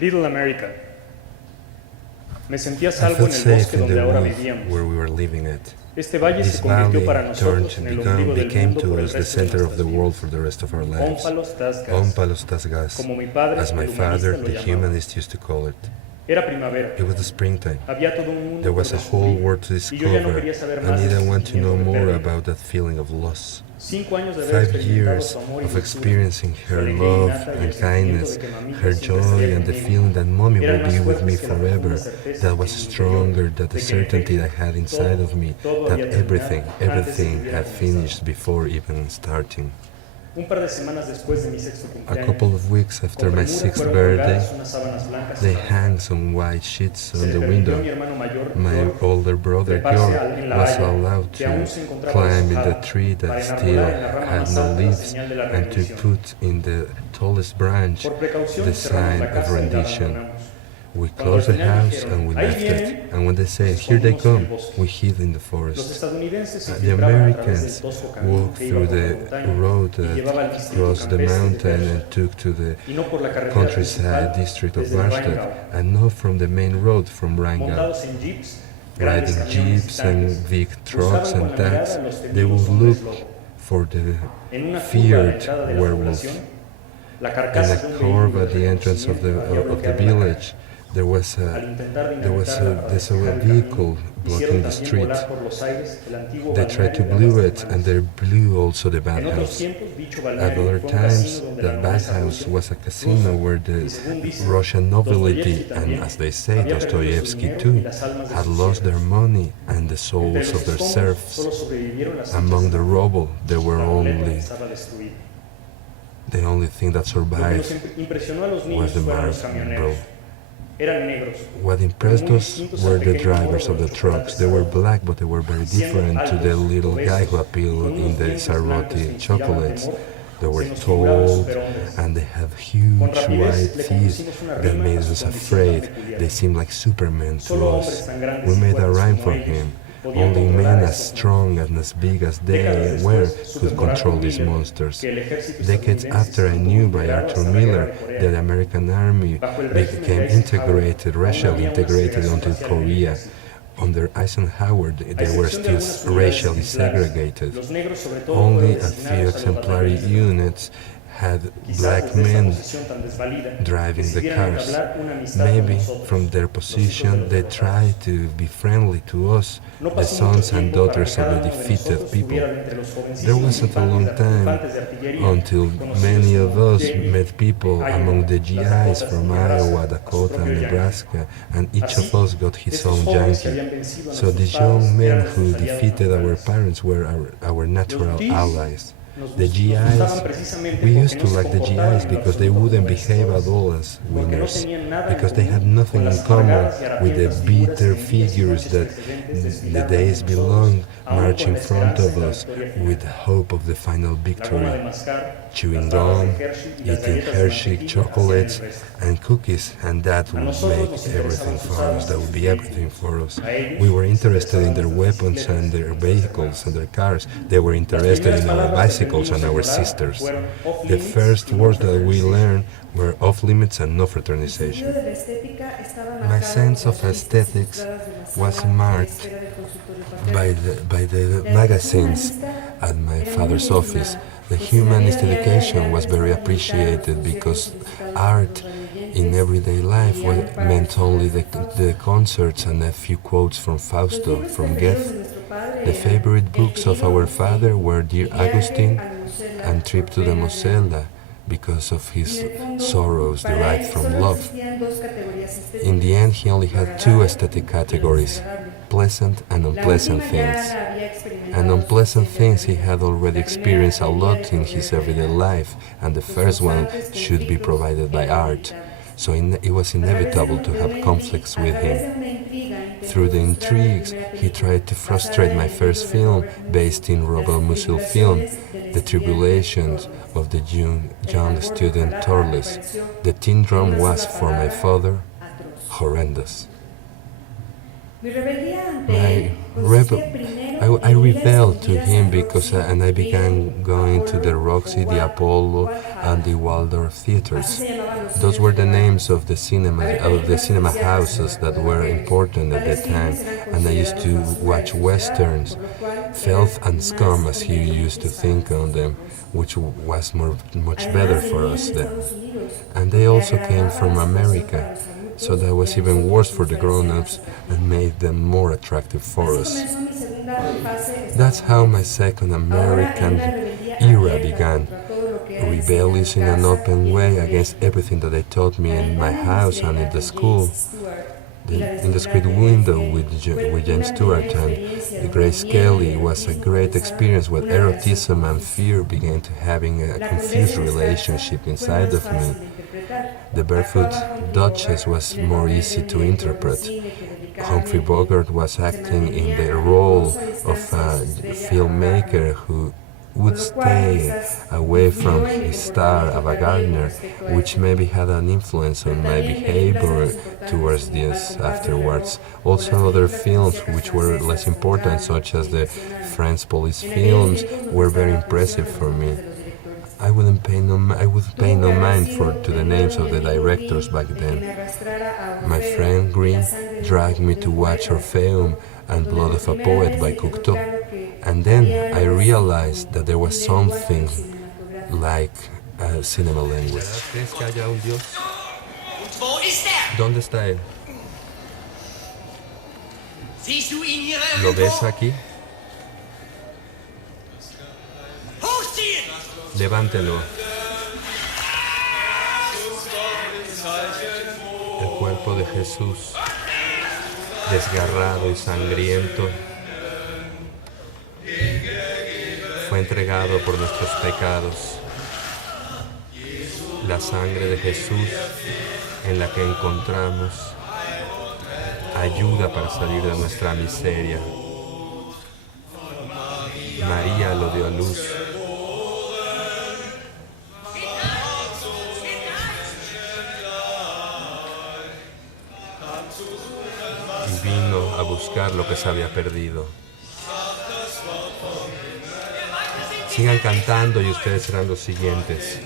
Little America. Me sentía I salvo en felt el safe bosque in donde the ahora woods vivíamos. where we were living at. Este valle This se convirtió valley para turned nosotros to en el ombligo del became mundo por to el us the resto de center of the nuestras world vidas. for the rest of our lives. Ómpalos tas gas, Ompalos tas gas, como mi padre, as my el father, humanista, lo the llamaba. humanist, used to call it. Era primavera. It was the springtime. Había todo un mundo There por was a whole descubrir world to y yo ya no discover, quería saber and más I del didn't want to know sentimiento de more pérdida. about that feeling of loss. 5 años de haber 5 experimentado years su amor y of dulzura, experiencing su her alegría love innata y el and sentimiento kindness, de que mamita her siempre joy estaría and the conmigo. feeling that mommy Eran will más be with me fuertes que la forever, profunda certeza that que was en mi interior stronger than the de que certainty I had inside of me, todo that había terminado everything antes de que had hubiera finished before even starting. Un par de semanas después de mi sexto A cumpleaños, couple of weeks after con my premura 6th fueron birthday, colgadas unas sábanas blancas they en la hung ventana. some white sheets Se on le the permitió a mi window. hermano mayor, My George, older brother treparse George en la was haya, allowed que aún to se encontraba climb in the deshojada, tree para that still enarbolar en la rama had más no alta la leaves señal de la and to rendición. put in the tallest branch Por precaución the cerramos sign la of casa y la rendition. abandonamos. We Cuando closed al the final house dijeron, and we "Ahí left vienen", it. And when they said, nos "Here they escondimos en el come," bosque. we hid in the Los forest. estadounidenses se The filtraban a través del Americans tosco camino walked que iba through por la the montaña road y llevaba al that distrito crossed the campestre de mountain Bergman, and took to the y no por la carretera countryside principal district of desde el Rastatt, Rheingau. and not from the main road from Rheingau. Montados en jeeps, grandes Riding camiones y jeeps and tanques, big trucks buscaban con and la tanks, mirada a los they would temidos hombres look lobo. for the En una curva a la feared entrada de la werewolf. población, la In carcasa de a un curve vehículo at de the entrance of the reconocimiento había of the bloqueado la village, there was calle. a Al intentar there's dinamitarla para a despejar el vehicle camino, blocking hicieron the también street. volar por los aires el antiguo They tried to balneario de blow Aguas it, and Termales. they blew also the En otros bathhouse. tiempos, dicho At balneario other fue un times, casino donde la that nobleza bathhouse rusa, was a casino where y the según dicen, Russian nobility, Dostoyevsky and también, as they say, había perdido su Dostoevsky dinero y too, las almas de had sus lost their siervos. money and the Entre souls los of their escombros serfs. solo sobrevivieron las Among fichas the de rubble, there were la boleta only estaba destruida. the only thing that Lo que nos survived impresionó a los was niños the fueron los marble. camioneros. Eran negros, What impressed us were the drivers of the trucks. They were black, but they were very different to the little guy who appeared in the Saroti chocolates. They were tall, and they have huge white teeth that made us afraid. They seemed like Superman to us. We made a rhyme for him. Only men as strong and as big as they were could control these monsters. Decades after, I knew by Arthur Miller that the American army became racially integrated onto Korea. Under Eisenhower, they were still racially segregated. Only a few exemplary units had black men driving the cars. Maybe from their position they tried to be friendly to us, the sons and daughters of the defeated people. There wasn't a long time until many of us met people among the GIs from Iowa, Dakota, and Nebraska, and each of us got his own Yankee. So these young men who defeated our parents were our natural allies. The GIs, we used to like the GIs because they wouldn't behave at all as winners, because they had nothing in common with the bitter figures that the days belong march in front of us with hope of the final victory, chewing gum, eating Hershey chocolates and cookies, and that would make everything for us, that would be everything for us. We were interested in their weapons and their vehicles and their cars. They were interested in our bicycles and our sisters. The first words that we learned were off limits and no fraternization. My sense of aesthetics was marked by the magazines at my father's office. The humanist education was very appreciated because art in everyday life meant only the concerts and a few quotes from Fausto, from Goethe. The favorite books of our father were Dear Agustin and Trip to the Mosella, because of his sorrows derived from love. In the end, he only had two aesthetic categories, pleasant and unpleasant things. And unpleasant things he had already experienced a lot in his everyday life, and the first one should be provided by art. So it was inevitable to have conflicts with him. Through the intrigues, he tried to frustrate my first film, based in Robert Musil film, The Tribulations of the young student Torles. The teen drum was, for my father, horrendous. I rebelled to him because and I began going to the Roxy, the Apollo, and the Waldorf theaters. Those were the names of the cinema houses that were important at that time, and I used to watch westerns, filth and scum, as he used to think on them, which was much better for us then. And they also came from America, so that was even worse for the grown-ups and made them more attractive for us. That's how my second American era began. Rebellious in an open way against everything that they taught me in my house and in the school. In the Squid Window with James Stewart and Grace Kelly was a great experience where erotism and fear began to having a confused relationship inside of me. The Barefoot Duchess was more easy to interpret. Humphrey Bogart was acting in the role of a filmmaker who would stay away from his star, Ava Gardner, which maybe had an influence on my behavior towards this afterwards. Also other films which were less important, such as the French police films, were very impressive for me. I would pay no mind to the names of the directors back then. My friend Green dragged me to watch Orpheum and Blood of a Poet by Cocteau. And then I realized that there was something like a cinema language. ¿Crees que haya un Dios? ¿Dónde está él? ¿Lo ves aquí? Levántelo. El cuerpo de Jesús, desgarrado y sangriento, fue entregado por nuestros pecados. La sangre de Jesús en la que encontramos ayuda para salir de nuestra miseria. María lo dio a luz. Y vino a buscar lo que se había perdido. Sigan cantando y ustedes serán los siguientes.